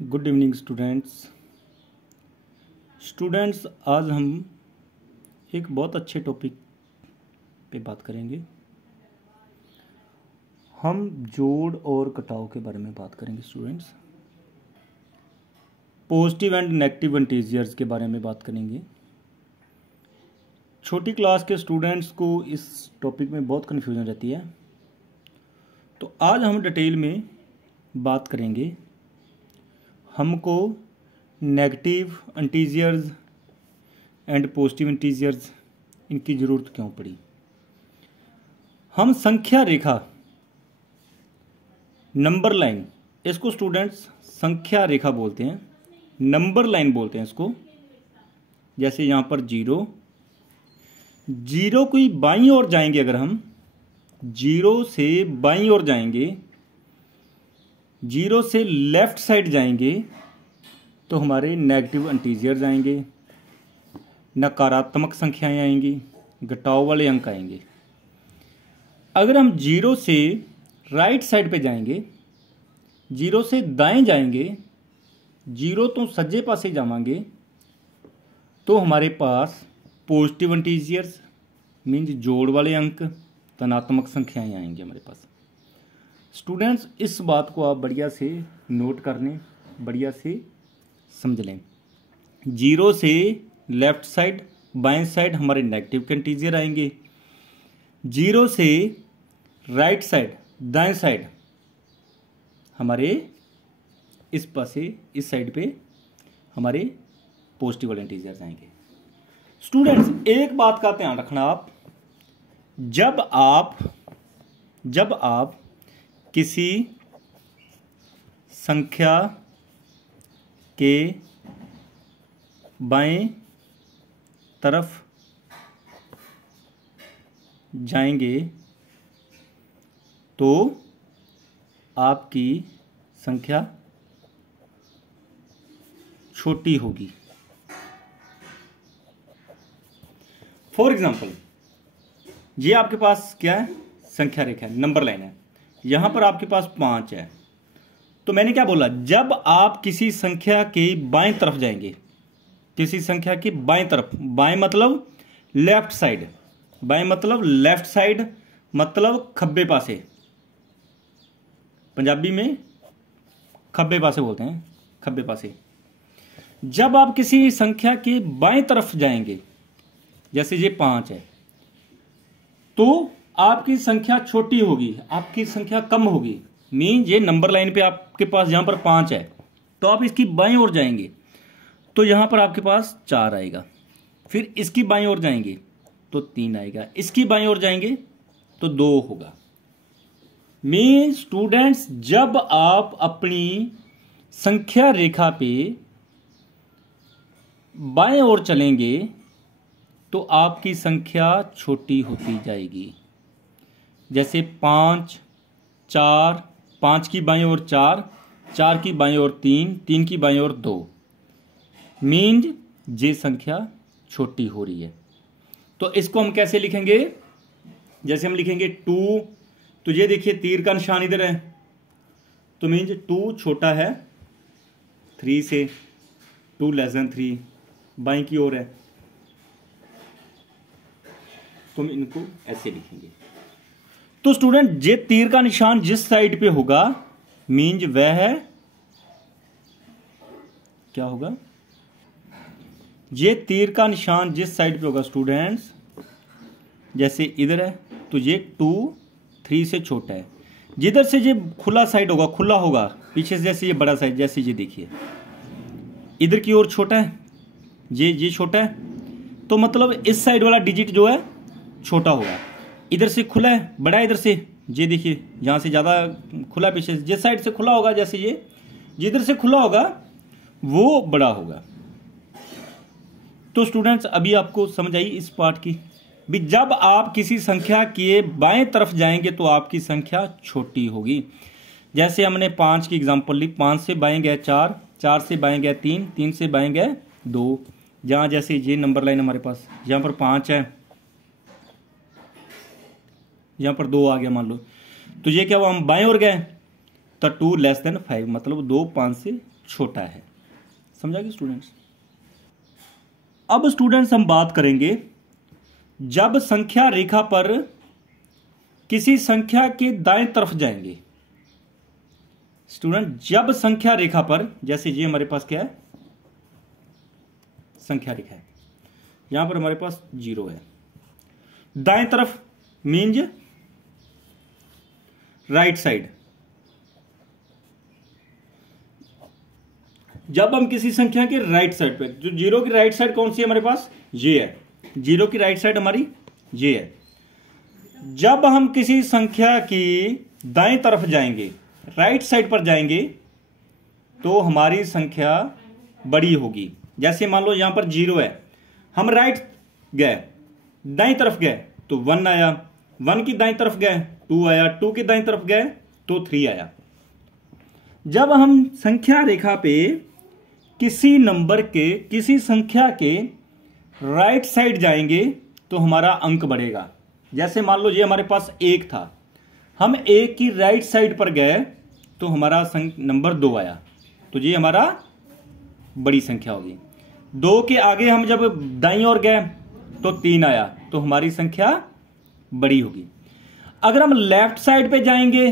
Good evening students आज हम एक बहुत अच्छे टॉपिक पे बात करेंगे। हम जोड़ और घटाव के बारे में बात करेंगे students. Positive and negative integers के बारे में बात करेंगे। छोटी क्लास के स्टूडेंट्स को इस टॉपिक में बहुत कन्फ्यूजन रहती है, तो आज हम डिटेल में बात करेंगे। हमको negative integers and positive integers इनकी ज़रूरत क्यों पड़ी। हम संख्या रेखा नंबर लाइन, इसको स्टूडेंट्स संख्या रेखा बोलते हैं, नंबर लाइन बोलते हैं इसको। जैसे यहाँ पर जीरो की बाईं ओर जाएंगे, अगर हम जीरो से बाईं ओर जाएंगे, जीरो से लेफ्ट साइड जाएंगे तो हमारे नेगेटिव इंटीजर्स आएंगे, नकारात्मक संख्याएं आएंगी, घटाव वाले अंक आएंगे। अगर हम जीरो से राइट साइड पे जाएंगे, जीरो से दाएं जाएंगे, जीरो तो सज्जे पासे जावांगे तो हमारे पास पॉजिटिव इंटीजर्स मीन्स जोड़ वाले अंक, धनात्मक संख्याएं आएंगी हमारे पास। स्टूडेंट्स इस बात को आप बढ़िया से नोट कर लें, बढ़िया से समझ लें। जीरो से लेफ्ट साइड बाएं साइड हमारे नेगेटिव के इंटीजर आएंगे, जीरो से राइट साइड दाएं साइड हमारे इस पासे इस साइड पे हमारे पॉजिटिव वाले इंटीजर्स आएंगे। स्टूडेंट्स एक बात का ध्यान रखना आप, जब आप किसी संख्या के बाएं तरफ जाएंगे तो आपकी संख्या छोटी होगी। फॉर एग्जाम्पल ये आपके पास क्या है, संख्या रेखा है, नंबर लाइन है। यहां पर आपके पास 5 है, तो मैंने क्या बोला, जब आप किसी संख्या के बाएं तरफ जाएंगे, किसी संख्या के बाएं तरफ, बाएं मतलब लेफ्ट साइड, बाएं मतलब लेफ्ट साइड मतलब खब्बे पासे, पंजाबी में खब्बे पासे बोलते हैं, खब्बे पासे। जब आप किसी संख्या के बाएं तरफ जाएंगे, जैसे ये 5 है, तो आपकी संख्या छोटी होगी, आपकी संख्या कम होगी। मीन ये नंबर लाइन पे आपके पास यहां पर 5 है, तो आप इसकी बाईं ओर जाएंगे तो यहां पर आपके पास 4 आएगा, फिर इसकी बाईं ओर जाएंगे तो 3 आएगा, इसकी बाईं ओर जाएंगे तो 2 होगा। मीन स्टूडेंट्स जब आप अपनी संख्या रेखा पे बाएं ओर चलेंगे तो आपकी संख्या छोटी होती जाएगी। जैसे 5, 4, 5 की बाईं ओर 4, 4 की बाईं ओर 3, 3 की बाईं ओर 2, मीन्स ये संख्या छोटी हो रही है। तो इसको हम कैसे लिखेंगे, जैसे हम लिखेंगे 2, तो ये देखिए तीर का निशान इधर है, तो मीन्स 2 छोटा है 3 से, 2 लेस देन 3 बाईं की ओर है, तो हम इनको ऐसे लिखेंगे। तो स्टूडेंट ये तीर का निशान जिस साइड पे होगा मीन्स वह है क्या होगा, ये तीर का निशान जिस साइड पे होगा स्टूडेंट्स, जैसे इधर है तो ये 2 3 से छोटा है। जिधर से ये खुला साइड होगा, खुला होगा पीछे से, जैसे ये बड़ा साइड, जैसे ये देखिए इधर की ओर छोटा है, ये छोटा है, तो मतलब इस साइड वाला डिजिट जो है छोटा होगा। इधर से खुला है, बड़ा है इधर से, ये देखिए यहां से ज्यादा खुला, पीछे जिस साइड से खुला होगा, जैसे ये जिधर से खुला होगा वो बड़ा होगा। तो स्टूडेंट्स अभी आपको समझ आई इस पार्ट की भी, जब आप किसी संख्या के बाएं तरफ जाएंगे तो आपकी संख्या छोटी होगी। जैसे हमने 5 की एग्जांपल ली, 5 से बाएं गए 4, 4 से बाएं गए 3, 3 से बाएं गए 2। जहां जैसे ये नंबर लाइन हमारे पास यहां पर 5 है, यहां पर 2 आ गया मान लो, तो ये क्या हुआ, हम बाएं ओर गए तो 2 लेस देन 5 मतलब 2 5 से छोटा है। समझा कि स्टूडेंट्स? अब स्टूडेंट्स हम बात करेंगे जब संख्या रेखा पर किसी संख्या के दाएं तरफ जाएंगे। स्टूडेंट, जब संख्या रेखा पर, जैसे ये हमारे पास क्या है, संख्या रेखा है, यहां पर हमारे पास 0 है, दाएं तरफ मीन्स राइट साइड। जब हम किसी संख्या के राइट साइड पे, जो 0 की राइट साइड कौन सी है हमारे पास, ये है, 0 की राइट साइड हमारी ये है। जब हम किसी संख्या की दाएं तरफ जाएंगे, राइट साइड पर जाएंगे, तो हमारी संख्या बड़ी होगी। जैसे मान लो यहां पर 0 है, हम राइट गए, दाएं तरफ गए तो 1 आया, 1 की दाएं तरफ गए 2 आया, 2 की दाएं तरफ गए तो 3 आया। जब हम संख्या रेखा पे किसी नंबर के, किसी संख्या के राइट साइड जाएंगे तो हमारा अंक बढ़ेगा। जैसे मान लो ये हमारे पास 1 था, हम 1 की राइट साइड पर गए तो हमारा नंबर 2 आया, तो ये हमारा बड़ी संख्या होगी। 2 के आगे हम जब दाईं ओर गए तो 3 आया, तो हमारी संख्या बड़ी होगी। अगर हम लेफ्ट साइड पे जाएंगे,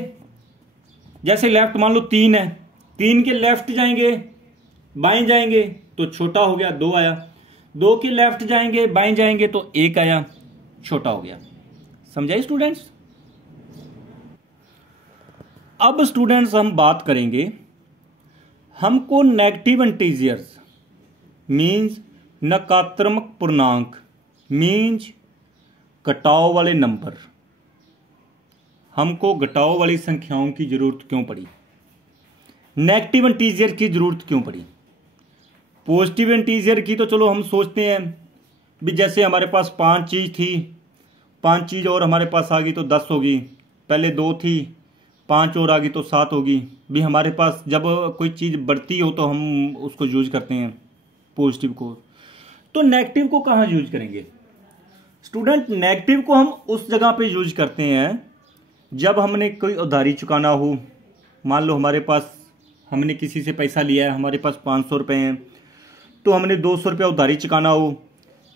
जैसे लेफ्ट मान लो 3 है, 3 के लेफ्ट जाएंगे, बाएं जाएंगे तो छोटा हो गया, 2 आया। 2 के लेफ्ट जाएंगे, बाएं जाएंगे तो 1 आया, छोटा हो गया। समझाइए स्टूडेंट्स? अब स्टूडेंट्स हम बात करेंगे, हमको नेगेटिव इंटीजर्स मींस नकारात्मक पूर्णांक मींस घटाव वाले नंबर, हमको घटाव वाली संख्याओं की जरूरत क्यों पड़ी, नेगेटिव इंटीजर की जरूरत क्यों पड़ी। पॉजिटिव इंटीजर की तो चलो हम सोचते हैं भी, जैसे हमारे पास 5 चीज थी, 5 चीज और हमारे पास आ गई तो 10 होगी, पहले 2 थी, 5 और आ गई तो 7 होगी। भी हमारे पास जब कोई चीज बढ़ती हो तो हम उसको यूज करते हैं पॉजिटिव को, तो नेगेटिव को कहाँ यूज करेंगे स्टूडेंट? नेगेटिव को हम उस जगह पे यूज करते हैं जब हमने कोई उधारी चुकाना हो। मान लो हमारे पास, हमने किसी से पैसा लिया है, हमारे पास 500 रुपए हैं, तो हमने 200 रुपया उधारी चुकाना हो,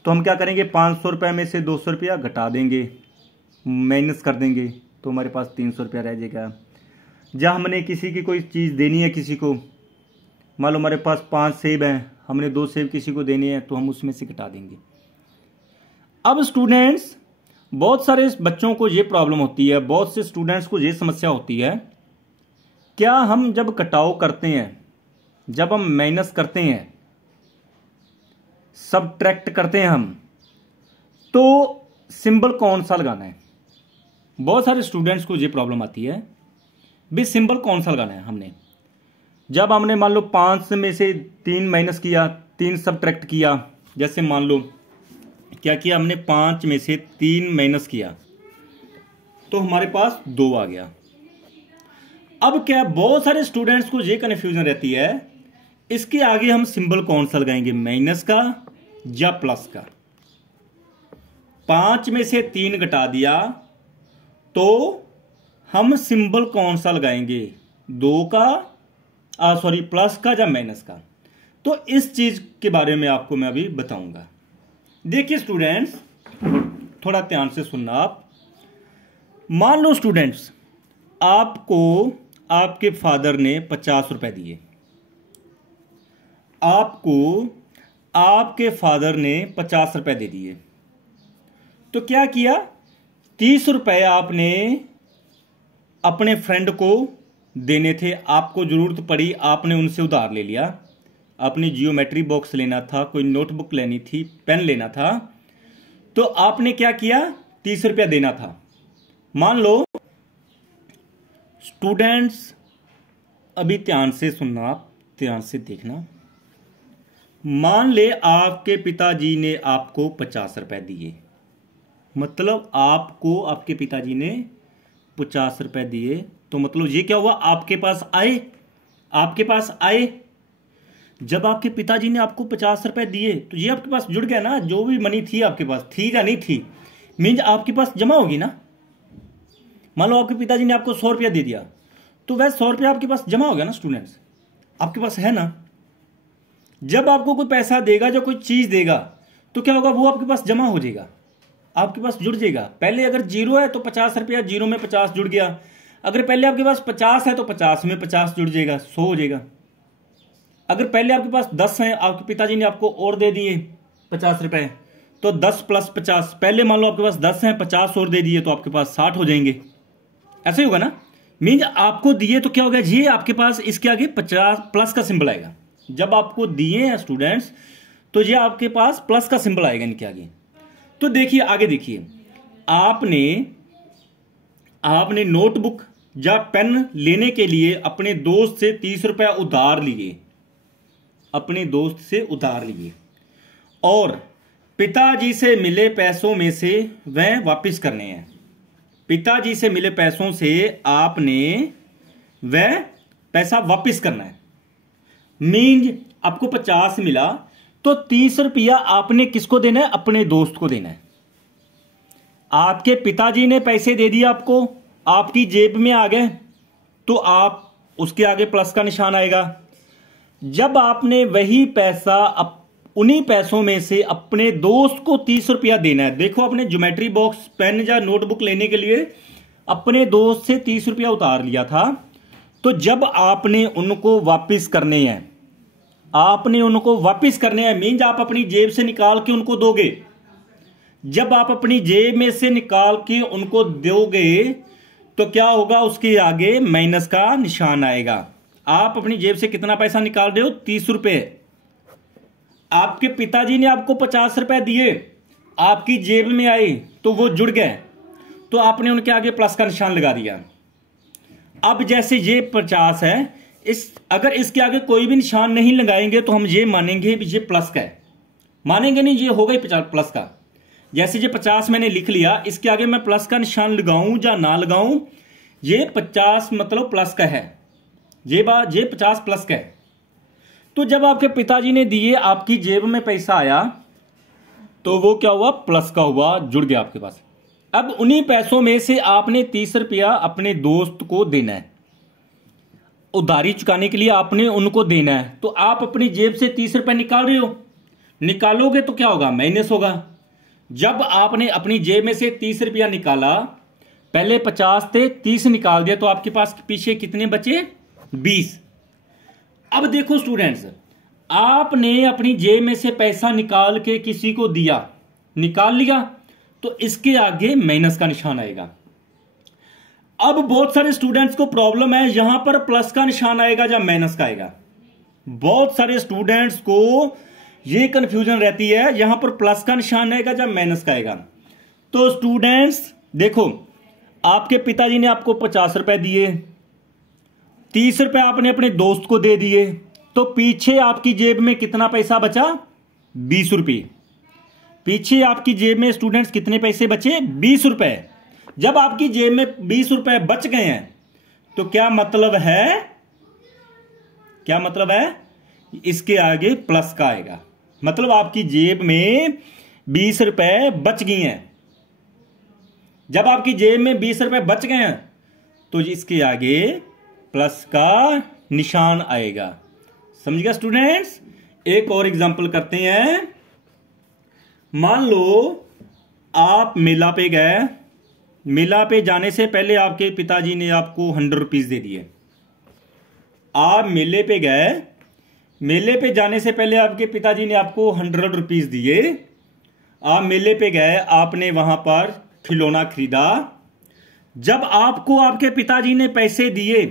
तो हम क्या करेंगे, 500 रुपये में से 200 रुपया घटा देंगे, माइनस कर देंगे, तो हमारे पास 300 रुपया रह जाएगा। जब हमने किसी की कोई चीज़ देनी है किसी को, मान लो हमारे पास 5 सेब हैं, हमने 2 सेब किसी को देने हैं, तो हम उसमें से घटा देंगे। अब स्टूडेंट्स, बहुत सारे बच्चों को ये प्रॉब्लम होती है, बहुत से स्टूडेंट्स को ये समस्या होती है, क्या हम जब घटाव करते हैं, जब हम माइनस करते हैं, सबट्रैक्ट करते हैं हम, तो सिंबल कौन सा लगाना है। बहुत सारे स्टूडेंट्स को ये प्रॉब्लम आती है भी सिंबल कौन सा लगाना है हमने। जब हमने मान लो 5 में से 3 माइनस किया, 3 सबट्रैक्ट किया, जैसे मान लो क्या किया हमने, 5 में से 3 माइनस किया तो हमारे पास 2 आ गया। अब क्या बहुत सारे स्टूडेंट्स को ये कन्फ्यूजन रहती है, इसके आगे हम सिंबल कौन सा लगाएंगे, माइनस का या प्लस का। 5 में से 3 घटा दिया तो हम सिंबल कौन सा लगाएंगे, 2 का, सॉरी प्लस का या माइनस का। तो इस चीज के बारे में आपको मैं अभी बताऊंगा। देखिए स्टूडेंट्स, थोड़ा ध्यान से सुनना आप। मान लो स्टूडेंट्स, आपको आपके फादर ने 50 रुपए दिए, आपको आपके फादर ने 50 रुपए दे दिए, तो क्या किया, 30 रुपए आपने अपने फ्रेंड को देने थे, आपको जरूरत पड़ी, आपने उनसे उधार ले लिया, आपने जियोमेट्री बॉक्स लेना था, कोई नोटबुक लेनी थी, पेन लेना था, तो आपने क्या किया, 30 रुपया देना था। मान लो स्टूडेंट्स, अभी ध्यान से सुनना, आप ध्यान से देखना। मान ले आपके पिताजी ने आपको 50 रुपए दिए, मतलब आपको आपके पिताजी ने 50 रुपए दिए, तो मतलब ये क्या हुआ, आपके पास आए, आपके पास आए। जब आपके पिताजी ने आपको 50 रुपए दिए तो ये आपके पास जुड़ गया ना, जो भी मनी थी आपके पास, थी या नहीं थी, मीन्स आपके पास जमा होगी ना। मान लो आपके पिताजी ने आपको 100 रुपया दे दिया, तो वह 100 रुपया आपके पास जमा हो गया ना स्टूडेंट्स। आपके पास है ना। जब आपको कोई पैसा देगा, जो कोई चीज देगा, तो क्या होगा, वो आपके पास जमा हो जाएगा, आपके पास जुड़ जाएगा। पहले अगर 0 है तो 50 रुपया, 0 में 50 जुड़ गया। अगर पहले आपके पास 50 है तो 50 में 50 जुड़ जाएगा, 100 हो जाएगा। अगर पहले आपके पास 10 है, आपके पिताजी ने आपको और दे दिए 50 रुपए, तो 10 + 50, पहले मान लो आपके पास 10 है, 50 और दे दिए तो आपके पास 60 हो जाएंगे। ऐसे ही होगा ना। मीन्स आपको दिए तो क्या होगा, ये आपके पास इसके आगे 50 प्लस का सिंबल आएगा। जब आपको दिए हैं स्टूडेंट्स, तो ये आपके पास प्लस का सिंबल आएगा इनके आगे। तो देखिए आगे देखिए, आपने नोटबुक या पेन लेने के लिए अपने दोस्त से 30 रुपया उधार लिए, अपने दोस्त से उधार लिए, और पिताजी से मिले पैसों में से वह वापस करने हैं। पिताजी से मिले पैसों से आपने वह पैसा वापस करना है। मीन्स आपको 50 मिला तो 30 रुपया आपने किसको देना है, अपने दोस्त को देना है। आपके पिताजी ने पैसे दे दिए आपको, आपकी जेब में आ गए, तो आप उसके आगे प्लस का निशान आएगा। जब आपने वही पैसा उन्हीं पैसों में से अपने दोस्त को 30 रुपया देना है। देखो, अपने ज्योमेट्री बॉक्स, पेन या नोटबुक लेने के लिए अपने दोस्त से 30 रुपया उतार लिया था, तो जब आपने उनको वापस करने हैं, आपने उनको वापस करने हैं, मीन्स आप अपनी जेब से निकाल के उनको दोगे। जब आप अपनी जेब में से निकाल के उनको दोगे तो क्या होगा, उसके आगे माइनस का निशान आएगा। आप अपनी जेब से कितना पैसा निकाल रहे हो, 30 रुपए। आपके पिताजी ने आपको 50 रुपए दिए, आपकी जेब में आए तो वो जुड़ गए, तो आपने उनके आगे प्लस का निशान लगा दिया। अब जैसे ये 50 है, अगर इसके आगे कोई भी निशान नहीं लगाएंगे तो हम ये मानेंगे ये प्लस का है, मानेंगे नहीं, ये होगा ही प्लस का। जैसे ये 50 मैंने लिख लिया, इसके आगे मैं प्लस का निशान लगाऊं या ना लगाऊं, ये 50 मतलब प्लस का है, ये 50 प्लस का है। तो जब आपके पिताजी ने दिए, आपकी जेब में पैसा आया, तो वो क्या हुआ, प्लस का हुआ, जुड़ गया आपके पास। अब उन्हीं पैसों में से आपने 30 रुपया अपने दोस्त को देना है, उधारी चुकाने के लिए आपने उनको देना है। तो आप अपनी जेब से 30 रुपए निकाल रहे हो, निकालोगे तो क्या होगा, माइनस होगा। जब आपने अपनी जेब में से 30 रुपया निकाला, पहले 50 थे, 30 निकाल दिया, तो आपके पास पीछे कितने बचे, 20। अब देखो स्टूडेंट्स, आपने अपनी जेब में से पैसा निकाल के किसी को दिया, निकाल लिया, तो इसके आगे माइनस का निशान आएगा। अब बहुत सारे स्टूडेंट्स को प्रॉब्लम है, यहां पर प्लस का निशान आएगा या माइनस का आएगा। बहुत सारे स्टूडेंट्स को ये कंफ्यूजन रहती है, यहां पर प्लस का निशान आएगा या माइनस का आएगा। तो स्टूडेंट्स देखो, आपके पिताजी ने आपको 50 रुपए दिए, 30 रुपए आपने अपने दोस्त को दे दिए, तो पीछे आपकी जेब में कितना पैसा बचा, 20 रुपये। पीछे आपकी जेब में स्टूडेंट्स कितने पैसे बचे, 20 रुपए। जब आपकी जेब में 20 रुपए बच गए हैं, तो क्या मतलब है, क्या मतलब है, इसके आगे प्लस का आएगा। मतलब आपकी जेब में 20 रुपए बच गई हैं। जब आपकी जेब में 20 रुपए बच गए हैं, तो इसके आगे प्लस का निशान आएगा। समझ गया स्टूडेंट्स। एक और एग्जांपल करते हैं। मान लो आप मेला पे गए, मेला पे जाने से पहले आपके पिताजी ने आपको 100 रुपीज दे दिए। आप मेले पे गए, मेले पे जाने से पहले आपके पिताजी ने आपको 100 रुपीज दिए। आप मेले पे गए, आपने वहां पर खिलौना खरीदा। जब आपको आपके पिताजी ने पैसे दिए,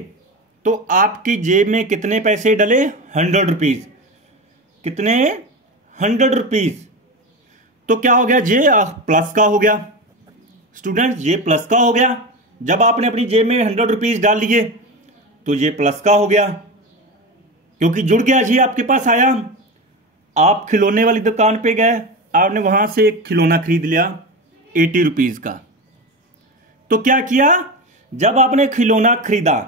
तो आपकी जेब में कितने पैसे डले, 100 रुपीज। कितने, 100 रुपीज। तो क्या हो गया, ये प्लस का हो गया। स्टूडेंट्स, ये प्लस का हो गया। जब आपने अपनी जेब में 100 रुपीज डाल लिए, तो ये प्लस का हो गया, क्योंकि जुड़ गया, ये आपके पास आया। आप खिलौने वाली दुकान पे गए, आपने वहां से एक खिलौना खरीद लिया 80 रुपीज का। तो क्या किया, जब आपने खिलौना खरीदा,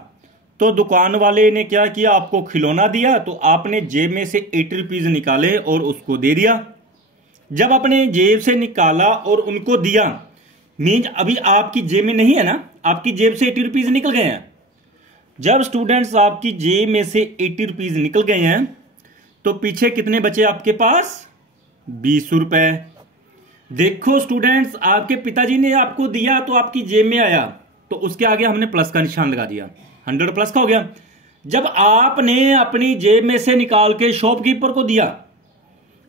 तो दुकान वाले ने क्या किया, आपको खिलौना दिया, तो आपने जेब में से 80 रुपीज निकाले और उसको दे दिया। जब आपने जेब से निकाला और उनको दिया, मीन्स अभी आपकी जेब में नहीं है ना, आपकी जेब से 80 रुपीज निकल गए हैं। जब स्टूडेंट्स आपकी जेब में से 80 रुपीज निकल गए हैं तो पीछे कितने बचे आपके पास? 20 रुपए। देखो स्टूडेंट्स, आपके पिताजी ने आपको दिया तो आपकी जेब में आया, तो उसके आगे हमने प्लस का निशान लगा दिया, 100 प्लस का हो गया। जब आपने अपनी जेब में से निकाल के शॉपकीपर को दिया,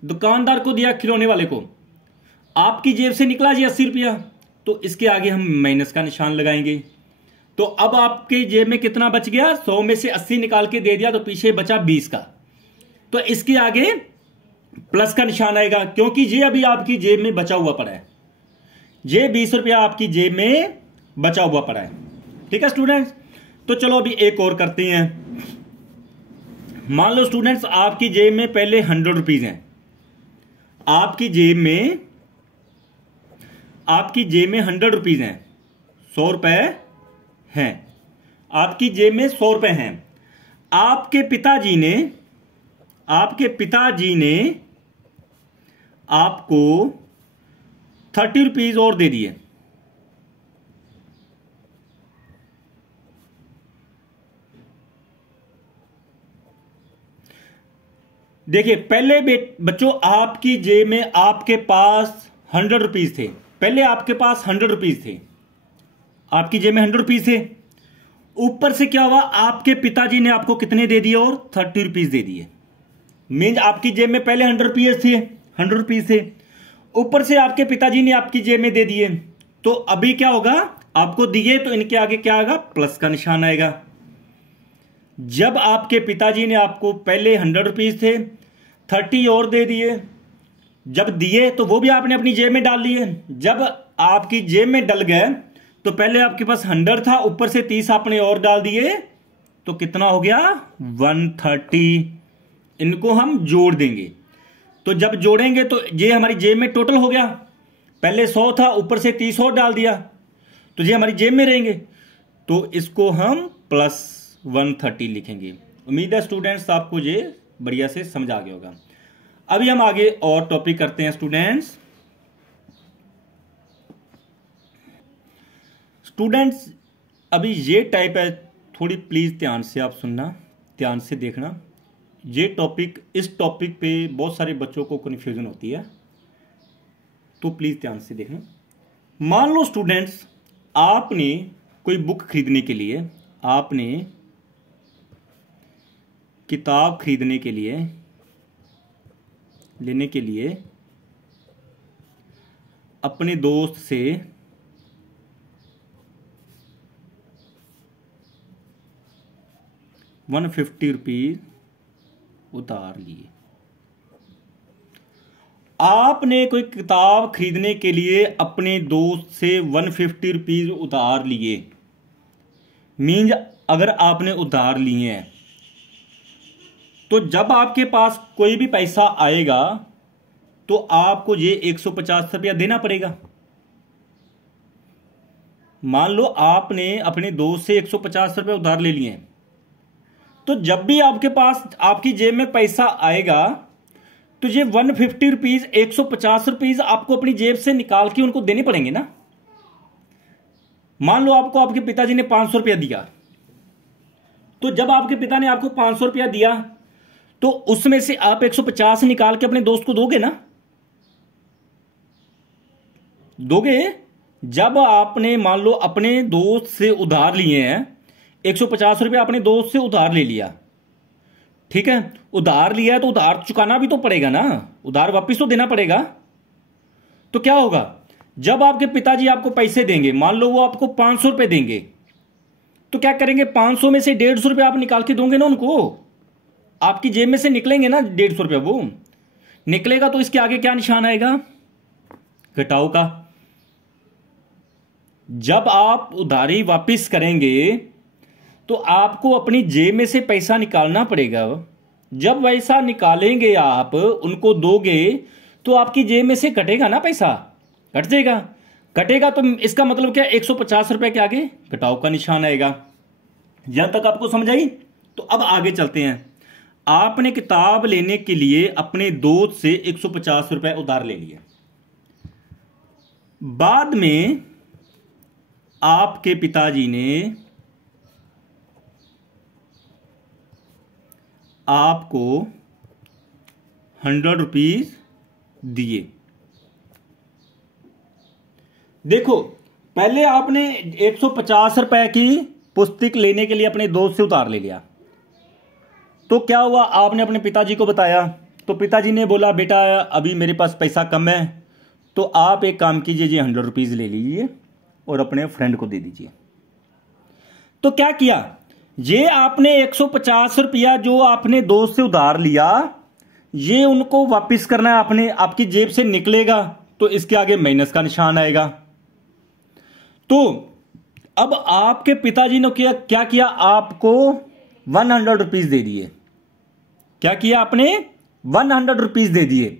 दुकानदार को दिया, खिलौने वाले को, आपकी जेब से निकला जी 80 रुपया, तो इसके आगे हम माइनस का निशान लगाएंगे। तो अब आपके जेब में कितना बच गया? 100 में से 80 निकाल के दे दिया तो पीछे बचा 20 का, तो इसके आगे प्लस का निशान आएगा, क्योंकि ये अभी आपकी जेब में बचा हुआ पड़ा है। ये 20 रुपया आपकी जेब में बचा हुआ पड़ा है। ठीक है स्टूडेंट्स, तो चलो अभी एक और करते हैं। मान लो स्टूडेंट्स आपकी जेब में पहले 100 रुपीज हैं, आपकी जेब में 100 रुपीज हैं, 100 रुपए हैं, आपकी जेब में 100 रुपए हैं। आपके पिताजी ने आपको 30 रुपीज और दे दिए। देखिए पहले बच्चों आपकी जेब में आपके पास 100 रुपीज थे, पहले आपके पास 100 रुपीज थे, आपकी जेब में 100 रुपीज थे। ऊपर से क्या हुआ, आपके पिताजी ने आपको कितने दे दिए? और 30 रुपीज दे दिए। मीन्स आपकी जेब में पहले 100 रुपीज थे, ऊपर से आपके पिताजी ने आपकी जेब में दे दिए, तो अभी क्या होगा, आपको दिए तो इनके आगे क्या आएगा? प्लस का निशान आएगा। जब आपके पिताजी ने आपको पहले 100 रुपीज थे, 30 और दे दिए, जब दिए तो वो भी आपने अपनी जेब में डाल लिए। जब आपकी जेब में डल गए तो पहले आपके पास 100 था, ऊपर से 30 आपने और डाल दिए, तो कितना हो गया? 130। इनको हम जोड़ देंगे, तो जब जोड़ेंगे तो ये हमारी जेब में टोटल हो गया। पहले 100 था, ऊपर से 30 और डाल दिया, तो ये हमारी जेब में रहेंगे, तो इसको हम प्लस 130 लिखेंगे। उम्मीद है स्टूडेंट्स आपको ये बढ़िया से समझ आ गया होगा। अभी हम आगे और टॉपिक करते हैं स्टूडेंट्स। अभी ये टाइप है, थोड़ी प्लीज ध्यान से आप सुनना, ध्यान से देखना। ये टॉपिक, इस टॉपिक पे बहुत सारे बच्चों को कन्फ्यूजन होती है, तो प्लीज ध्यान से देखना। मान लो स्टूडेंट्स आपने कोई बुक खरीदने के लिए, आपने किताब खरीदने के लिए, लेने के लिए अपने दोस्त से 150 रुपीज उधार लिए। आपने कोई किताब खरीदने के लिए अपने दोस्त से 150 रुपीज उधार लिए। मीन्स अगर आपने उधार लिए हैं तो जब आपके पास कोई भी पैसा आएगा तो आपको ये 150 रुपया देना पड़ेगा। मान लो आपने अपने दोस्त से 150 रुपये उधार ले लिए हैं, तो जब भी आपके पास, आपकी जेब में पैसा आएगा तो ये 150 रुपीज, 150 रुपीज आपको अपनी जेब से निकाल के उनको देने पड़ेंगे ना। मान लो आपको आपके पिताजी ने 500 रुपया दिया, तो जब आपके पिता ने आपको 500 रुपया दिया तो उसमें से आप 150 निकाल के अपने दोस्त को दोगे ना, दोगे। जब आपने मान लो अपने दोस्त से उधार लिए हैं, 150 रुपया अपने दोस्त से उधार ले लिया, ठीक है, उधार लिया है तो उधार चुकाना भी तो पड़ेगा ना, उधार वापस तो देना पड़ेगा। तो क्या होगा, जब आपके पिताजी आपको पैसे देंगे, मान लो वो आपको 500 रुपए देंगे, तो क्या करेंगे, 500 में से 150 रुपये आप निकाल के दोगे ना उनको, आपकी जेब में से निकलेंगे ना 150 रुपये, वो निकलेगा तो इसके आगे क्या निशान आएगा, घटाओ का। जब आप उधारी वापस करेंगे तो आपको अपनी जेब में से पैसा निकालना पड़ेगा। जब वैसा निकालेंगे आप, उनको दोगे, तो आपकी जेब में से कटेगा ना पैसा, कट जाएगा। कटेगा तो इसका मतलब क्या, 150 रुपए के आगे घटाओ का निशान आएगा। यहां तक आपको समझ आई? तो अब आगे चलते हैं। आपने किताब लेने के लिए अपने दोस्त से 150 रुपए उधार ले लिए। बाद में आपके पिताजी ने आपको 100 रुपीज दिए। देखो, पहले आपने 150 रुपए की पुस्तक लेने के लिए अपने दोस्त से उधार ले लिया, तो क्या हुआ, आपने अपने पिताजी को बताया, तो पिताजी ने बोला बेटा अभी मेरे पास पैसा कम है, तो आप एक काम कीजिए, जी 100 रुपीज ले लीजिए और अपने फ्रेंड को दे दीजिए। तो क्या किया, ये आपने 150 रुपया जो आपने दोस्त से उधार लिया, ये उनको वापस करना है, आपने आपकी जेब से निकलेगा तो इसके आगे माइनस का निशान आएगा। तो अब आपके पिताजी ने क्या किया, आपको 100 रुपीज दे दिए। क्या किया आपने, 100 रुपीज दे दिए।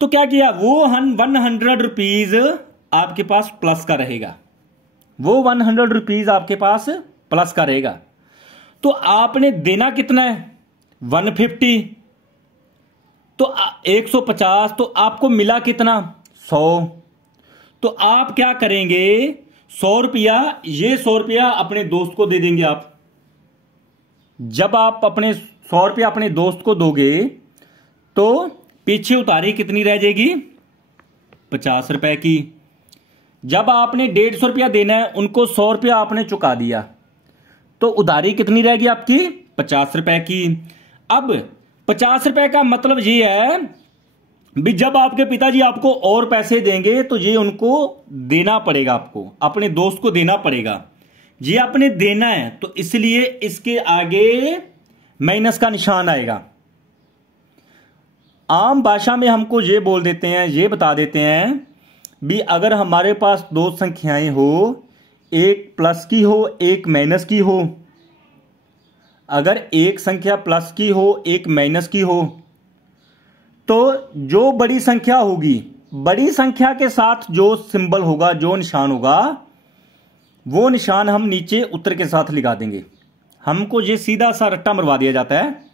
तो क्या किया, वो 100 रुपीज आपके पास प्लस का रहेगा, वो 100 रुपीज आपके पास प्लस का रहेगा। तो आपने देना कितना है, 150, तो 150, तो आपको मिला कितना, 100। तो आप क्या करेंगे, 100 रुपया, ये 100 रुपया अपने दोस्त को दे देंगे आप। जब आप अपने 100 रुपया अपने दोस्त को दोगे तो पीछे उधारी कितनी रह जाएगी, 50 रुपए की। जब आपने 150 रुपया देना है, उनको 100 रुपया आपने चुका दिया, तो उधारी कितनी रहेगी आपकी, 50 रुपए की। अब 50 रुपए का मतलब ये है भी जब आपके पिताजी आपको और पैसे देंगे तो ये उनको देना पड़ेगा, आपको अपने दोस्त को देना पड़ेगा, ये आपने देना है, तो इसलिए इसके आगे माइनस का निशान आएगा। आम भाषा में हमको ये बोल देते हैं, ये बता देते हैं भी अगर हमारे पास दो संख्याएं हो, एक प्लस की हो एक माइनस की हो, अगर एक संख्या प्लस की हो एक माइनस की हो, तो जो बड़ी संख्या होगी, बड़ी संख्या के साथ जो सिंबल होगा, जो निशान होगा, वो निशान हम नीचे उत्तर के साथ लिखा देंगे। हमको ये सीधा सा रट्टा मरवा दिया जाता है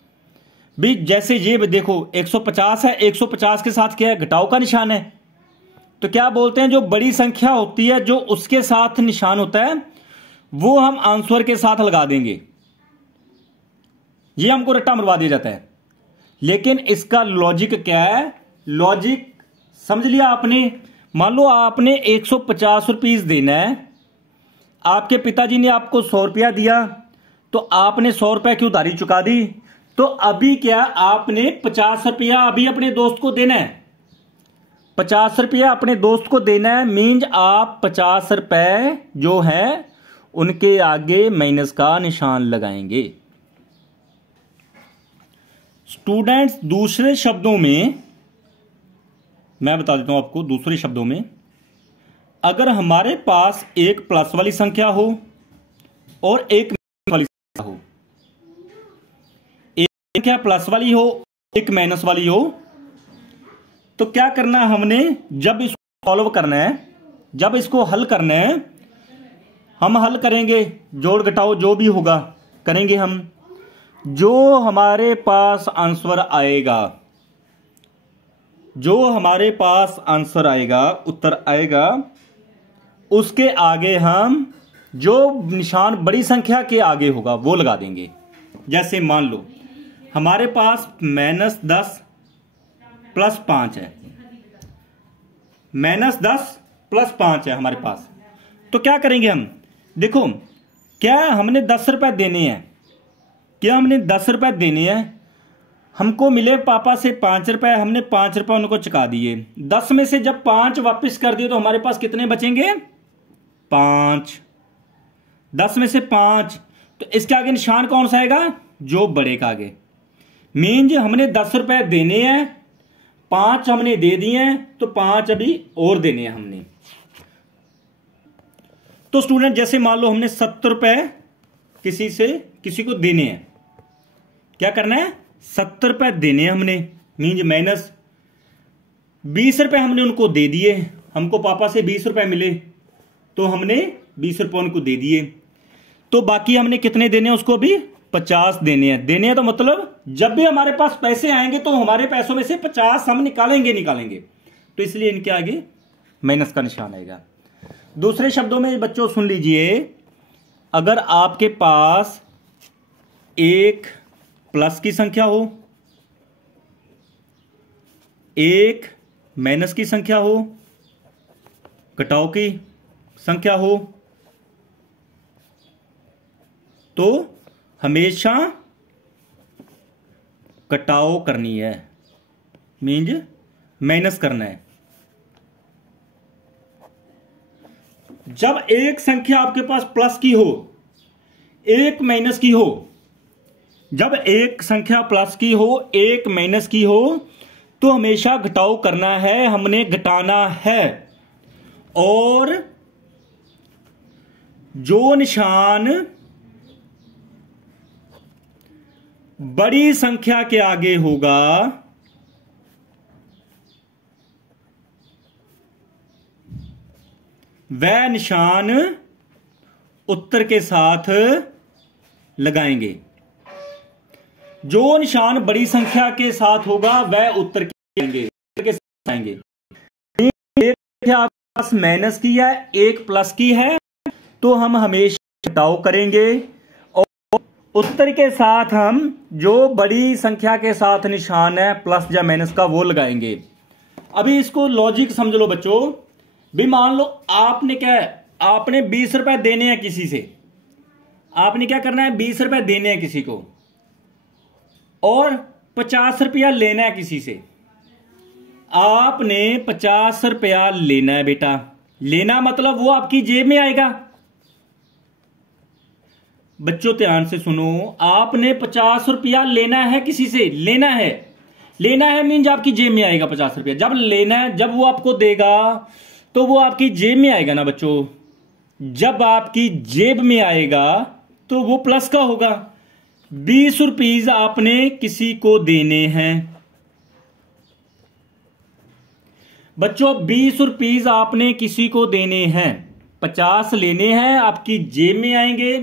भी, जैसे ये देखो 150 है, 150 के साथ क्या है, घटाव का निशान है। तो क्या बोलते हैं, जो बड़ी संख्या होती है जो उसके साथ निशान होता है वो हम आंसर के साथ लगा देंगे, ये हमको रट्टा मरवा दिया जाता है। लेकिन इसका लॉजिक क्या है, लॉजिक समझ लिया आपने। मान लो आपने 150 रुपीज देना है, आपके पिताजी ने आपको 100 रुपया दिया, तो आपने 100 रुपया की उधारी चुका दी, तो अभी क्या आपने 50 रुपया अभी अपने दोस्त को देना है, 50 रुपया अपने दोस्त को देना है। मीन्स आप 50 रुपए जो है उनके आगे माइनस का निशान लगाएंगे। स्टूडेंट्स, दूसरे शब्दों में मैं बता देता हूं आपको, दूसरे शब्दों में अगर हमारे पास एक प्लस वाली संख्या हो और एक माइनस वाली संख्या हो, एक संख्या प्लस वाली हो एक माइनस वाली हो, तो क्या करना है हमने, जब इसको सॉल्व करना है, जब इसको हल करना है, हम हल करेंगे, जोड़ घटाओ जो भी होगा करेंगे हम। जो हमारे पास आंसर आएगा, जो हमारे पास आंसर आएगा, उत्तर आएगा, उसके आगे हम जो निशान बड़ी संख्या के आगे होगा वो लगा देंगे। जैसे मान लो हमारे पास -10 + 5 है, -10 + 5 है हमारे पास। तो क्या करेंगे हम, देखो क्या हमने 10 रुपए देने हैं, क्या हमने 10 रुपए देने हैं, हमको मिले पापा से 5 रुपए, हमने 5 रुपए उनको चुका दिए। 10 में से जब 5 वापस कर दिए तो हमारे पास कितने बचेंगे, 5। 10 में से 5, तो इसके आगे निशान कौन सा आएगा, जो बड़े का आगे। मीन्स हमने 10 रुपए देने हैं, 5 हमने दे दिए हैं, तो 5 अभी और देने हैं हमने। तो स्टूडेंट जैसे मान लो हमने 70 रुपए किसी को देने हैं, क्या करना है, 70 रुपए देने हैं हमने, मीन्स माइनस 20 रुपए हमने उनको दे दिए, हमको पापा से 20 रुपए मिले तो हमने 20 रुपए उनको दे दिए। तो बाकी हमने कितने देने हैं, उसको भी 50 देने हैं। देने हैं तो मतलब जब भी हमारे पास पैसे आएंगे तो हमारे पैसों में से 50 हम निकालेंगे, तो इसलिए इनके आगे माइनस का निशान आएगा। दूसरे शब्दों में बच्चों सुन लीजिए, अगर आपके पास एक प्लस की संख्या हो, एक माइनस की संख्या हो, घटाओ की संख्या हो, तो हमेशा घटाओ करनी है, मीन्स माइनस करना है। जब एक संख्या आपके पास प्लस की हो, एक माइनस की हो, जब एक संख्या प्लस की हो, एक माइनस की हो, तो हमेशा घटाओ करना है, हमने घटाना है। और जो निशान बड़ी संख्या के आगे होगा वह निशान उत्तर के साथ लगाएंगे। जो निशान बड़ी संख्या के साथ होगा वह उत्तर के साथ आएंगे। एक आपके पास माइनस की है, एक प्लस की है, तो हम हमेशा घटाओ करेंगे और उत्तर के साथ हम जो बड़ी संख्या के साथ निशान है प्लस या माइनस का वो लगाएंगे। अभी इसको लॉजिक समझ लो बच्चों। भी मान लो आपने क्या है, आपने 20 रुपए देने हैं किसी से, आपने क्या करना है, 20 रुपए देने हैं किसी को और 50 रुपया लेना है किसी से। आपने 50 रुपया लेना है बेटा, लेना मतलब वो आपकी जेब में आएगा। बच्चों ध्यान से सुनो, आपने 50 रुपया लेना है किसी से, लेना है, लेना है मीन्स आपकी जेब में आएगा 50 रुपया। जब लेना है, जब वो आपको देगा तो वो आपकी जेब में आएगा ना बच्चों। जब आपकी जेब में आएगा तो वो प्लस का होगा। 20 रुपीज आपने किसी को देने हैं बच्चों, 20 रुपीज आपने किसी को देने हैं, 50 लेने हैं आपकी जेब में आएंगे,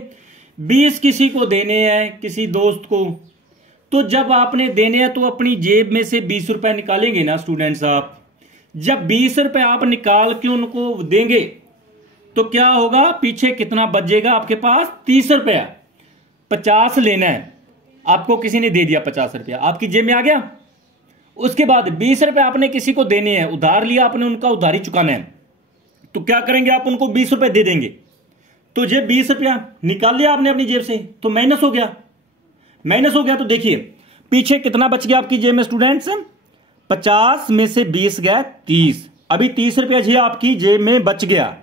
20 किसी को देने हैं किसी दोस्त को। तो जब आपने देने हैं तो अपनी जेब में से 20 रुपए निकालेंगे ना स्टूडेंट्स आप। जब 20 रुपए आप निकाल के उनको देंगे तो क्या होगा, पीछे कितना बचेगा आपके पास, 30 रुपया। 50 लेना है, आपको किसी ने दे दिया 50 रुपया, आपकी जेब में आ गया। उसके बाद 20 रुपए आपने किसी को देने हैं, उधार लिया आपने, उनका उधारी चुकाना है, तो क्या करेंगे आप, उनको 20 रुपए दे देंगे। तो जेब 20 रुपया निकाल लिया आपने अपनी जेब से, तो माइनस हो गया, माइनस हो गया। तो देखिए पीछे कितना बच गया आपकी जेब में स्टूडेंट्स, 50 में से 20 गया 30, अभी 30 रुपया जी आपकी जेब में बच गया।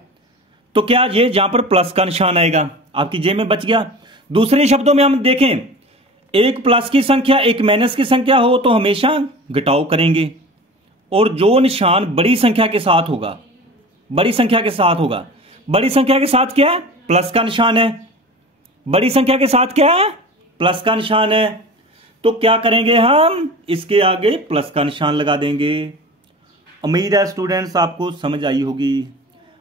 तो क्या ये जहां पर प्लस का निशान आएगा, आपकी जेब में बच गया। दूसरे शब्दों में हम देखें, एक प्लस की संख्या एक माइनस की संख्या हो तो हमेशा घटाओ करेंगे, और जो निशान बड़ी संख्या के साथ होगा, बड़ी संख्या के साथ होगा, बड़ी संख्या के साथ क्या है, प्लस का निशान है, बड़ी संख्या के साथ क्या है, प्लस का निशान है। तो क्या करेंगे हम, इसके आगे प्लस का निशान लगा देंगे। उम्मीद है स्टूडेंट्स आपको समझ आई होगी।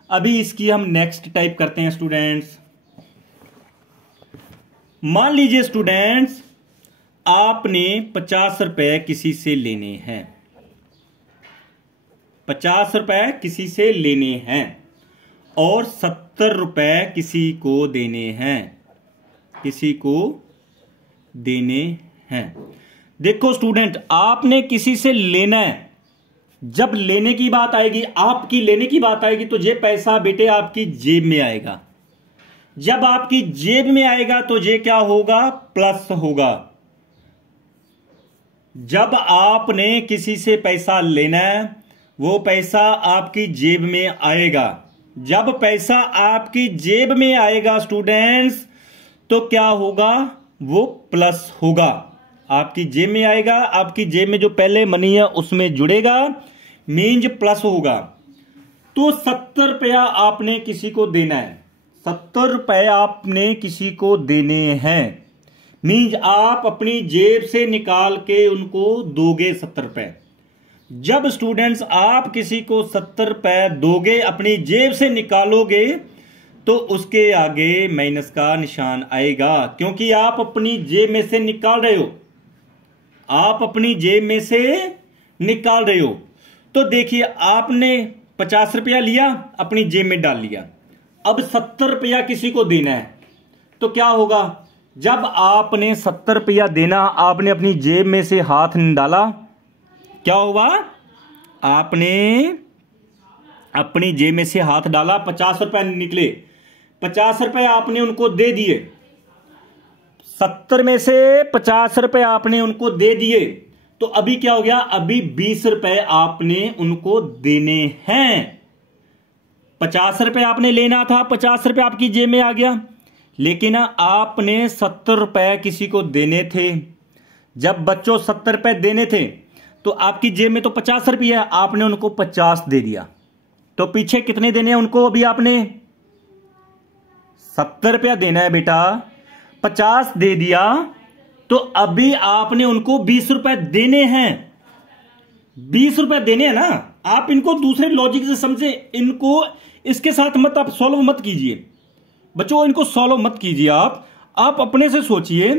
अभी इसकी हम नेक्स्ट टाइप करते हैं स्टूडेंट्स। मान लीजिए स्टूडेंट्स आपने 50 रुपए किसी से लेने हैं, 50 रुपए किसी से लेने हैं और 70 रुपए किसी को देने हैं, किसी को देने हैं। देखो स्टूडेंट, आपने किसी से लेना है, जब लेने की बात आएगी, आपकी लेने की बात आएगी, तो ये पैसा बेटे आपकी जेब में आएगा। जब आपकी जेब में आएगा तो ये क्या होगा, प्लस होगा। जब आपने किसी से पैसा लेना है वो पैसा आपकी जेब में आएगा। जब पैसा आपकी जेब में आएगा स्टूडेंट्स तो क्या होगा, वो प्लस होगा। आपकी जेब में आएगा, आपकी जेब में जो पहले मनी है उसमें जुड़ेगा, मीन्स प्लस होगा। तो 70 रुपया आपने किसी को देना है, 70 रुपए आपने किसी को देने हैं, मीन्स आप अपनी जेब से निकाल के उनको दोगे 70 रुपए। जब स्टूडेंट्स आप किसी को 70 रुपए दोगे, अपनी जेब से निकालोगे, तो उसके आगे माइनस का निशान आएगा, क्योंकि आप अपनी जेब में से निकाल रहे हो, आप अपनी जेब में से निकाल रहे हो। तो देखिए आपने 50 रुपया लिया, अपनी जेब में डाल लिया, अब 70 रुपया किसी को देना है, तो क्या होगा, जब आपने 70 रुपया देना, आपने अपनी जेब में से हाथ डाला, क्या हुआ? आपने अपनी जेब में से हाथ डाला, 50 रुपए निकले, 50 रुपए आपने उनको दे दिए। 70 में से 50 रुपए आपने उनको दे दिए, तो अभी क्या हो गया? अभी 20 रुपए आपने उनको देने हैं। 50 रुपए आपने लेना था, 50 रुपए आपकी जेब में आ गया, लेकिन आपने 70 रुपए किसी को देने थे। जब बच्चों 70 रुपए देने थे तो आपकी जेब में तो 50 रुपये है, आपने उनको 50 दे दिया, तो पीछे कितने देने हैं उनको? अभी आपने 70 रुपया देना है बेटा, 50 दे दिया, तो अभी आपने उनको 20 रुपए देने हैं। 20 रुपए देने हैं ना। आप इनको दूसरे लॉजिक से समझे, इनको इसके साथ मत आप सॉल्व मत कीजिए बच्चों, इनको सॉल्व मत कीजिए। आप अपने से सोचिए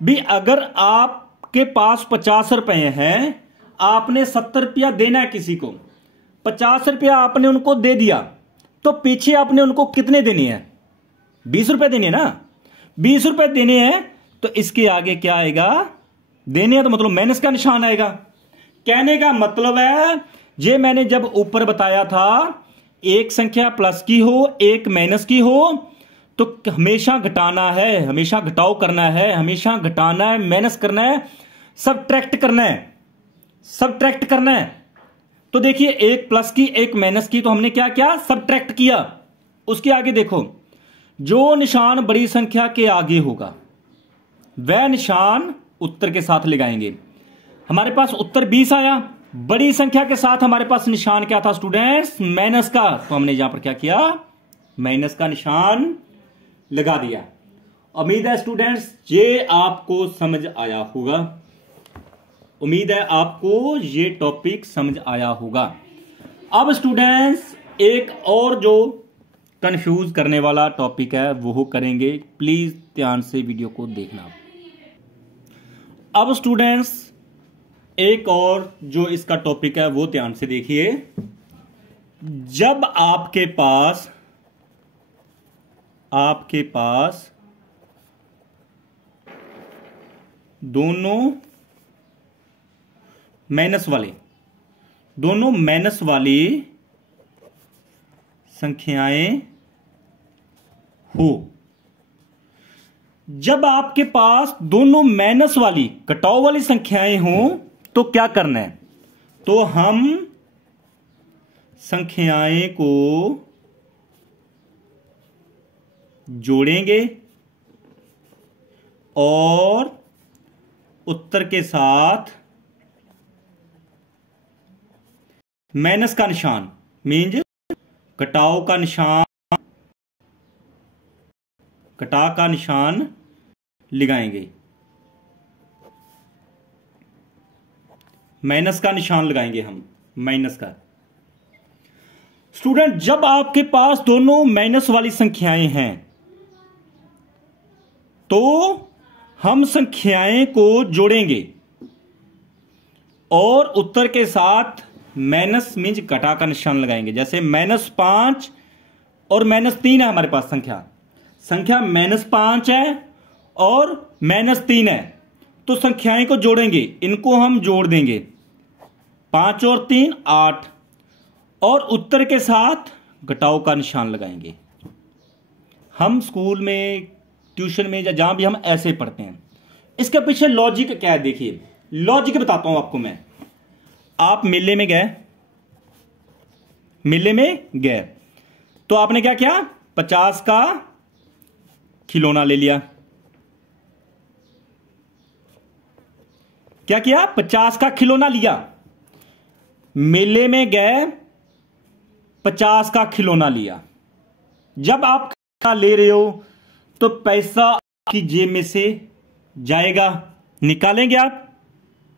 भी, अगर आपके पास 50 रुपए हैं, आपने 70 रुपया देना है किसी को, 50 रुपया आपने उनको दे दिया, तो पीछे आपने उनको कितने देने हैं? 20 रुपए देने हैं ना। 20 रुपए देने हैं, तो इसके आगे क्या आएगा? देने हैं तो मतलब माइनस का निशान आएगा। कहने का मतलब है, ये मैंने जब ऊपर बताया था, एक संख्या प्लस की हो, एक माइनस की हो, तो हमेशा घटाना है, हमेशा घटाव करना है, हमेशा घटाना है, माइनस करना है, सबट्रैक्ट करना है, सबट्रैक्ट करना है। तो देखिए, एक प्लस की एक माइनस की, तो हमने क्या किया? सबट्रैक्ट किया। उसके आगे देखो, जो निशान बड़ी संख्या के आगे होगा वह निशान उत्तर के साथ लगाएंगे। हमारे पास उत्तर 20 आया, बड़ी संख्या के साथ हमारे पास निशान क्या था स्टूडेंट्स? माइनस का। तो हमने यहां पर क्या किया? माइनस का निशान लगा दिया। उम्मीद है स्टूडेंट्स ये आपको समझ आया होगा, उम्मीद है आपको ये टॉपिक समझ आया होगा। अब स्टूडेंट्स एक और जो कंफ्यूज करने वाला टॉपिक है वो करेंगे, प्लीज ध्यान से वीडियो को देखना। अब स्टूडेंट्स एक और जो इसका टॉपिक है वो ध्यान से देखिए। जब आपके पास दोनों माइनस वाली संख्याएं हो, जब आपके पास दोनों माइनस वाली घटाव वाली संख्याएं हो, तो क्या करना है? तो हम संख्याएं को जोड़ेंगे और उत्तर के साथ माइनस का निशान मीन्स घटाव का निशान, घटा का निशान लगाएंगे, माइनस का निशान लगाएंगे हम, माइनस का। स्टूडेंट जब आपके पास दोनों माइनस वाली संख्याएं हैं तो हम संख्याएं को जोड़ेंगे और उत्तर के साथ माइनस मीन्स घटा का निशान लगाएंगे। जैसे -5 और -3 है हमारे पास संख्या -5 है और -3 है, तो संख्याएं को जोड़ेंगे, इनको हम जोड़ देंगे, 5 और 3 8, और उत्तर के साथ घटाव का निशान लगाएंगे। हम स्कूल में, ट्यूशन में या जहां भी हम ऐसे पढ़ते हैं। इसके पीछे लॉजिक क्या है? देखिए लॉजिक बताता हूं आपको मैं। आप मेले में गए तो आपने क्या किया? 50 का खिलौना ले लिया। क्या किया? 50 का खिलौना लिया। मेले में गए, 50 का खिलौना लिया। जब आप खिलौना ले रहे हो तो पैसा आपकी जेब में से जाएगा, निकालेंगे आप,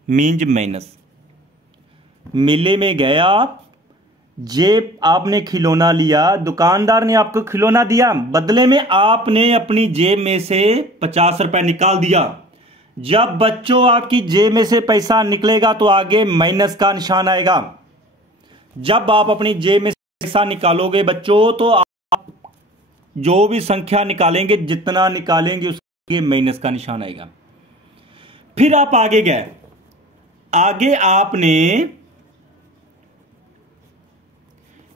मीन्स माइनस। मेले में गए आप, जेब आपने खिलौना लिया, दुकानदार ने आपको खिलौना दिया, बदले में आपने अपनी जेब में से 50 रुपए निकाल दिया। जब बच्चों आपकी जेब में से पैसा निकलेगा तो आगे माइनस का निशान आएगा। जब आप अपनी जेब में से पैसा निकालोगे बच्चों, तो आप जो भी संख्या निकालेंगे, जितना निकालेंगे ये माइनस का निशान आएगा। फिर आप आगे गए, आगे आपने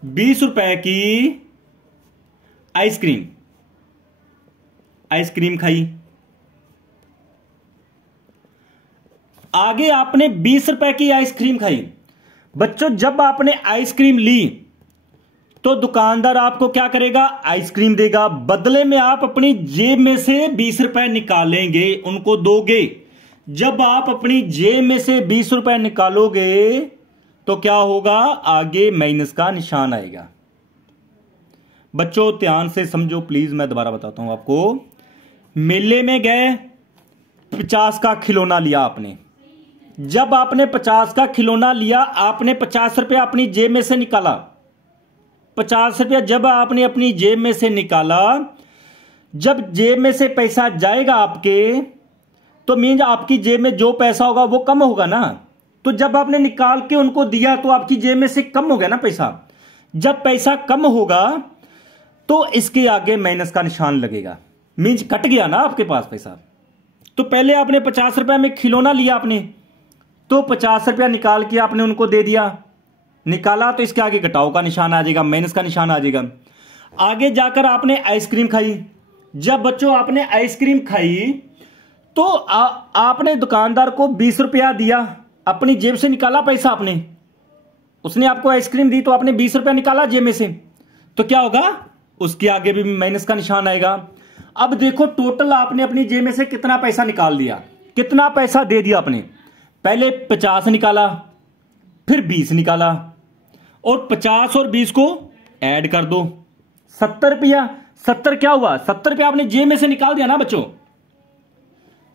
20 रुपए की आइसक्रीम खाई। आगे आपने 20 रुपए की आइसक्रीम खाई। बच्चों जब आपने आइसक्रीम ली तो दुकानदार आपको क्या करेगा, आइसक्रीम देगा, बदले में आप अपनी जेब में से 20 रुपए निकालेंगे, उनको दोगे। जब आप अपनी जेब में से 20 रुपए निकालोगे तो क्या होगा, आगे माइनस का निशान आएगा। बच्चों ध्यान से समझो प्लीज, मैं दोबारा बताता हूं आपको। मेले में गए, 50 का खिलौना लिया आपने। जब आपने 50 का खिलौना लिया, आपने 50 रुपया अपनी जेब में से निकाला। 50 रुपया जब आपने अपनी जेब में से निकाला, जब जेब में से पैसा जाएगा आपके, तो मीन आपकी जेब में जो पैसा होगा वो कम होगा ना। तो जब आपने निकाल के उनको दिया तो आपकी जेब में से कम हो गया ना पैसा। जब पैसा कम होगा तो इसके आगे माइनस का निशान लगेगा, मीन्स कट गया ना आपके पास पैसा। तो पहले आपने 50 रुपया में खिलौना लिया आपने, तो 50 रुपया निकाल के आपने उनको दे दिया, निकाला, तो इसके आगे घटाव का निशान आ जाएगा, माइनस का निशान आ जाएगा। आगे जाकर आपने आइसक्रीम खाई। जब बच्चों आपने आइसक्रीम खाई तो आपने दुकानदार को 20 रुपया दिया, अपनी जेब से निकाला पैसा आपने, उसने आपको आइसक्रीम दी तो आपने 20 रुपया निकाला जेब में से, तो क्या होगा, उसके आगे भी माइनस का निशान आएगा। अब देखो टोटल आपने अपनी जेब में से कितना पैसा निकाल दिया, कितना पैसा दे दिया आपने। पहले 50 निकाला, फिर 20 निकाला, और 50 और 20 को ऐड कर दो, 70 रुपया। 70 क्या हुआ, 70 रुपया आपने जेब में से निकाल दिया ना बच्चों।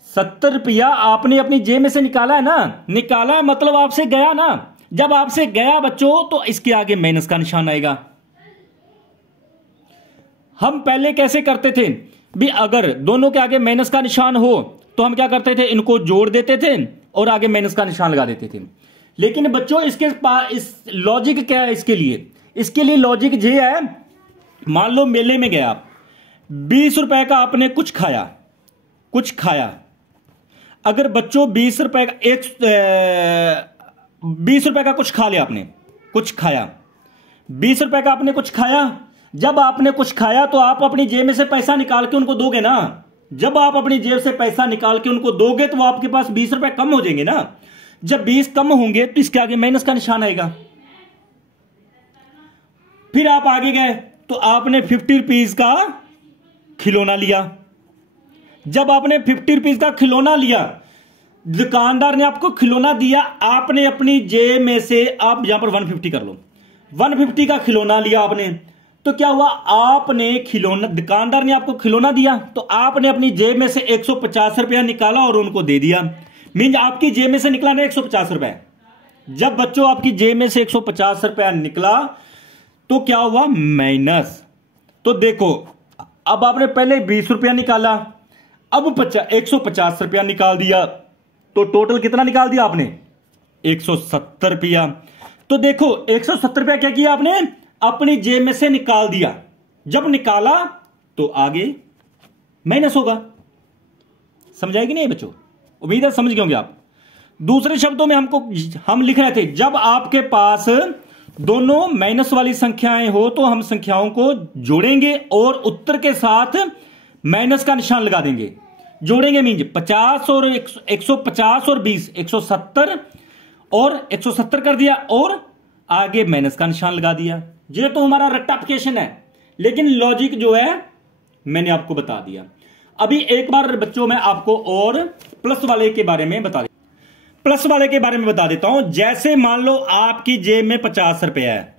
70 रुपया आपने अपनी जेब में से निकाला है ना, निकाला मतलब आपसे गया ना। जब आपसे गया बच्चों तो इसके आगे माइनस का निशान आएगा। हम पहले कैसे करते थे भी, अगर दोनों के आगे माइनस का निशान हो तो हम क्या करते थे, इनको जोड़ देते थे और आगे माइनस का निशान लगा देते थे। लेकिन बच्चों इस लॉजिक क्या है इसके लिए लॉजिक ये है, मान लो मेले में गया आप, 20 रुपए का आपने कुछ खाया। अगर बच्चों 20 रुपए का 20 रुपए का कुछ खा लिया आपने, कुछ खाया, 20 रुपए का आपने कुछ खाया। जब आपने कुछ खाया तो आप अपनी जेब में से पैसा निकाल के उनको दोगे ना। जब आप अपनी जेब से पैसा निकाल के उनको दोगे तो आपके पास 20 रुपए कम हो जाएंगे ना। जब 20 कम होंगे तो इसके आगे माइनस का निशान आएगा। फिर आप आगे गए तो आपने 50 रुपीज का खिलौना लिया। जब आपने 50 रुपीज का खिलौना लिया, दुकानदार ने आपको खिलौना दिया, आपने अपनी जेब में से, आप यहां पर 150 कर लो, 150 का खिलौना लिया आपने, तो क्या हुआ, आपने खिलौना, दुकानदार ने आपको खिलौना दिया तो आपने अपनी जेब में से 150 रुपया निकाला और उनको दे दिया। मीन आपकी जेब में से निकला ना 150 रुपया। जब बच्चों आपकी जेब में से 150 रुपया निकला तो क्या हुआ, माइनस। तो देखो अब आपने पहले 20 रुपया निकाला, अब 150 रुपया निकाल दिया, तो टोटल कितना निकाल दिया आपने, 170 रुपया। तो देखो 170 रुपया क्या किया आपने, अपनी जेब में से निकाल दिया। जब निकाला तो आगे माइनस होगा। समझाएगी नहीं बच्चों, उम्मीद है समझ गए होंगे आप। दूसरे शब्दों में हम लिख रहे थे, जब आपके पास दोनों माइनस वाली संख्याएं हो तो हम संख्याओं को जोड़ेंगे और उत्तर के साथ माइनस का निशान लगा देंगे। जोड़ेंगे मीन 50 और 150 और 20, 170 और 170 कर दिया और आगे माइनस का निशान लगा दिया। ये तो हमारा रेक्टिफिकेशन है, लेकिन लॉजिक जो है मैंने आपको बता दिया। अभी एक बार बच्चों में आपको और प्लस वाले के बारे में बता देता हूं। जैसे मान लो आपकी जेब में 50 रुपए है,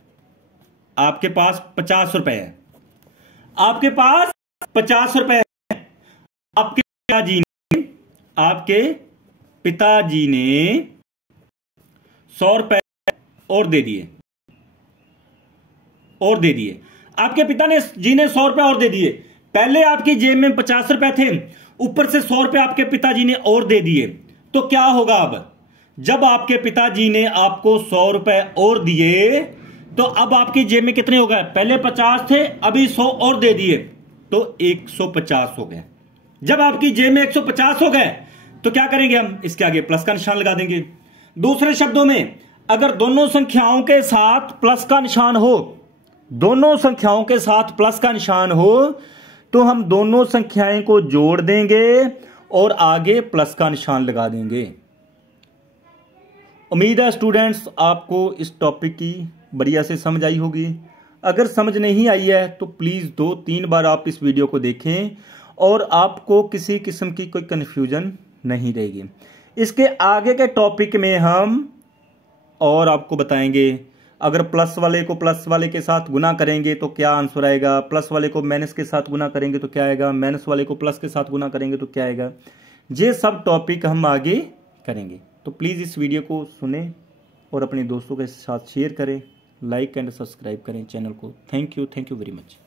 आपके पास 50 रुपए है, आपके पास 50 रुपए है, आपके पिताजी ने 100 रुपए और दे दिए, आपके पिताजी ने 100 रुपए और दे दिए। पहले आपकी जेब में 50 रुपए थे, ऊपर से 100 रुपए आपके पिताजी ने और दे दिए। तो क्या होगा, अब जब आपके पिताजी ने आपको 100 रुपए और दिए तो अब आपकी जेब में कितने हो गए, पहले 50 थे, अभी 100 और दे दिए तो 150 हो गए। जब आपकी जे में 150 हो गए तो क्या करेंगे हम, इसके आगे प्लस का निशान लगा देंगे। दूसरे शब्दों में, अगर दोनों संख्याओं के साथ प्लस का निशान हो, दोनों संख्याओं के साथ प्लस का निशान हो, तो हम दोनों संख्याएं को जोड़ देंगे और आगे प्लस का निशान लगा देंगे। उम्मीद है स्टूडेंट्स आपको इस टॉपिक की बढ़िया से समझ आई होगी। अगर समझ नहीं आई है तो प्लीज 2-3 बार आप इस वीडियो को देखें और आपको किसी किस्म की कोई कंफ्यूजन नहीं रहेगी। इसके आगे के टॉपिक में हम और आपको बताएंगे, अगर प्लस वाले को प्लस वाले के साथ गुना करेंगे तो क्या आंसर आएगा, प्लस वाले को माइनस के साथ गुना करेंगे तो क्या आएगा, माइनस वाले को प्लस के साथ गुना करेंगे तो क्या आएगा। ये सब टॉपिक हम आगे करेंगे। तो प्लीज़ इस वीडियो को सुने और अपने दोस्तों के साथ शेयर करें, लाइक एंड सब्सक्राइब करें चैनल को। Thank you very much.